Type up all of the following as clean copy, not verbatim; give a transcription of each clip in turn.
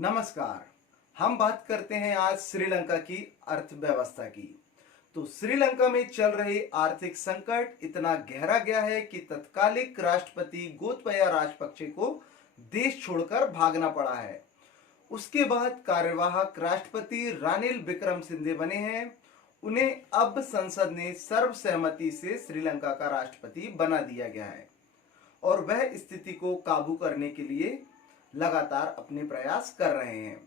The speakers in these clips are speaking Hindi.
नमस्कार। हम बात करते हैं आज श्रीलंका की अर्थव्यवस्था की। तो श्रीलंका में चल रही आर्थिक संकट इतना गहरा गया है कि तत्कालिक राष्ट्रपति गोतबाया राजपक्षे को देश छोड़कर भागना पड़ा है। उसके बाद कार्यवाहक राष्ट्रपति रानिल विक्रमसिंघे बने हैं। उन्हें अब संसद ने सर्वसहमति से श्रीलंका का राष्ट्रपति बना दिया गया है और वह स्थिति को काबू करने के लिए लगातार अपने प्रयास कर रहे हैं।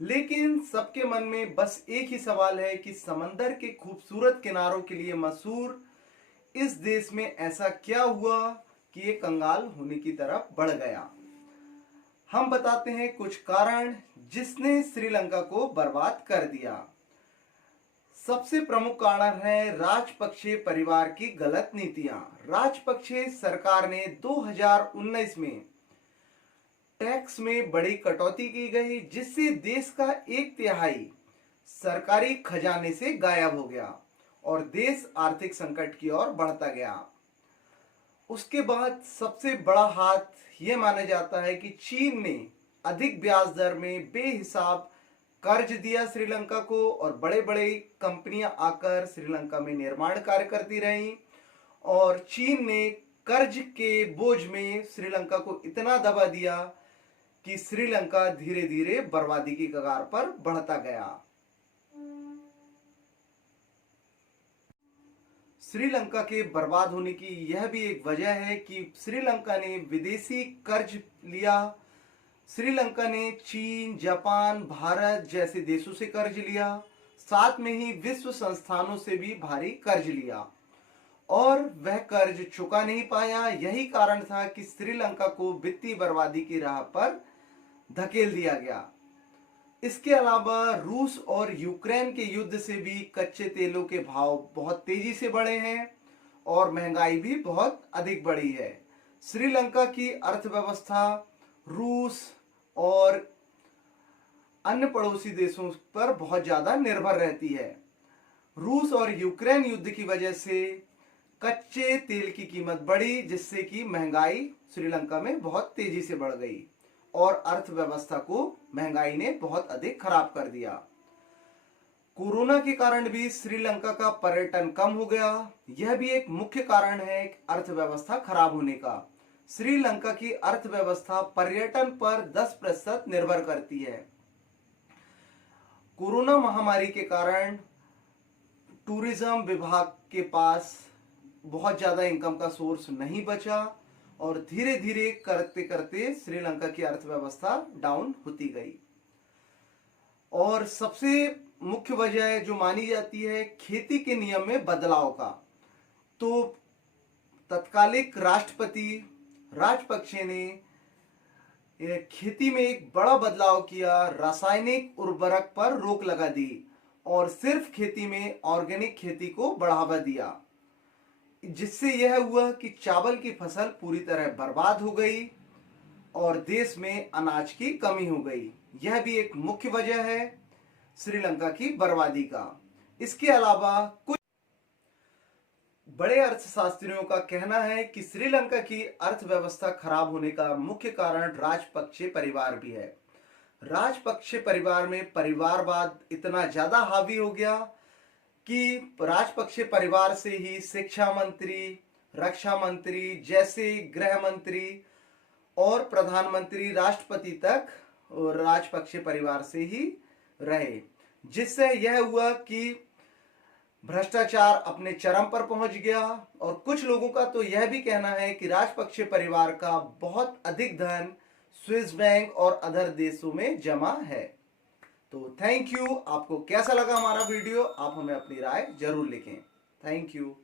लेकिन सबके मन में बस एक ही सवाल है कि समंदर के खूबसूरत किनारों के लिए मशहूर इस देश में ऐसा क्या हुआ कि ये कंगाल होने की तरफ बढ़ गया। हम बताते हैं कुछ कारण जिसने श्रीलंका को बर्बाद कर दिया। सबसे प्रमुख कारण है राजपक्षे परिवार की गलत नीतियां। राजपक्षे सरकार ने 2019 में टैक्स में बड़ी कटौती की गई, जिससे देश का 1/3 सरकारी खजाने से गायब हो गया और देश आर्थिक संकट की ओर बढ़ता गया। उसके बाद सबसे बड़ा हाथ यह माना जाता है कि चीन ने अधिक ब्याज दर में बेहिसाब कर्ज दिया श्रीलंका को और बड़े बड़े कंपनियां आकर श्रीलंका में निर्माण कार्य करती रहीं और चीन ने कर्ज के बोझ में श्रीलंका को इतना दबा दिया कि श्रीलंका धीरे धीरे बर्बादी की कगार पर बढ़ता गया। श्रीलंका के बर्बाद होने की यह भी एक वजह है कि श्रीलंका ने विदेशी कर्ज लिया। श्रीलंका ने चीन, जापान, भारत जैसे देशों से कर्ज लिया, साथ में ही विश्व संस्थानों से भी भारी कर्ज लिया और वह कर्ज चुका नहीं पाया। यही कारण था कि श्रीलंका को वित्तीय बर्बादी की राह पर धकेल दिया गया। इसके अलावा रूस और यूक्रेन के युद्ध से भी कच्चे तेलों के भाव बहुत तेजी से बढ़े हैं और महंगाई भी बहुत अधिक बढ़ी है। श्रीलंका की अर्थव्यवस्था रूस और अन्य पड़ोसी देशों पर बहुत ज्यादा निर्भर रहती है। रूस और यूक्रेन युद्ध की वजह से कच्चे तेल की कीमत बढ़ी, जिससे कि महंगाई श्रीलंका में बहुत तेजी से बढ़ गई और अर्थव्यवस्था को महंगाई ने बहुत अधिक खराब कर दिया। कोरोना के कारण भी श्रीलंका का पर्यटन कम हो गया। यह भी एक मुख्य कारण है अर्थव्यवस्था खराब होने का। श्रीलंका की अर्थव्यवस्था पर्यटन पर 10% निर्भर करती है। कोरोना महामारी के कारण टूरिज्म विभाग के पास बहुत ज्यादा इनकम का सोर्स नहीं बचा और धीरे धीरे करते करते श्रीलंका की अर्थव्यवस्था डाउन होती गई। और सबसे मुख्य वजह जो मानी जाती है खेती के नियम में बदलाव का। तो तत्कालिक राष्ट्रपति राजपक्षे ने खेती में एक बड़ा बदलाव किया, रासायनिक उर्वरक पर रोक लगा दी और सिर्फ खेती में ऑर्गेनिक खेती को बढ़ावा दिया, जिससे यह हुआ कि चावल की फसल पूरी तरह बर्बाद हो गई और देश में अनाज की कमी हो गई। यह भी एक मुख्य वजह है श्रीलंका की बर्बादी का। इसके अलावा कुछ बड़े अर्थशास्त्रियों का कहना है कि श्रीलंका की अर्थव्यवस्था खराब होने का मुख्य कारण राजपक्षे परिवार भी है। राजपक्षे परिवार में परिवारवाद इतना ज्यादा हावी हो गया कि राजपक्षे परिवार से ही शिक्षा मंत्री, रक्षा मंत्री जैसे गृह मंत्री और प्रधानमंत्री राष्ट्रपति तक राजपक्षे परिवार से ही रहे, जिससे यह हुआ कि भ्रष्टाचार अपने चरम पर पहुंच गया। और कुछ लोगों का तो यह भी कहना है कि राजपक्षे परिवार का बहुत अधिक धन स्विस बैंक और अदर देशों में जमा है। तो थैंक यू। आपको कैसा लगा हमारा वीडियो? आप हमें अपनी राय जरूर लिखें। Thank you.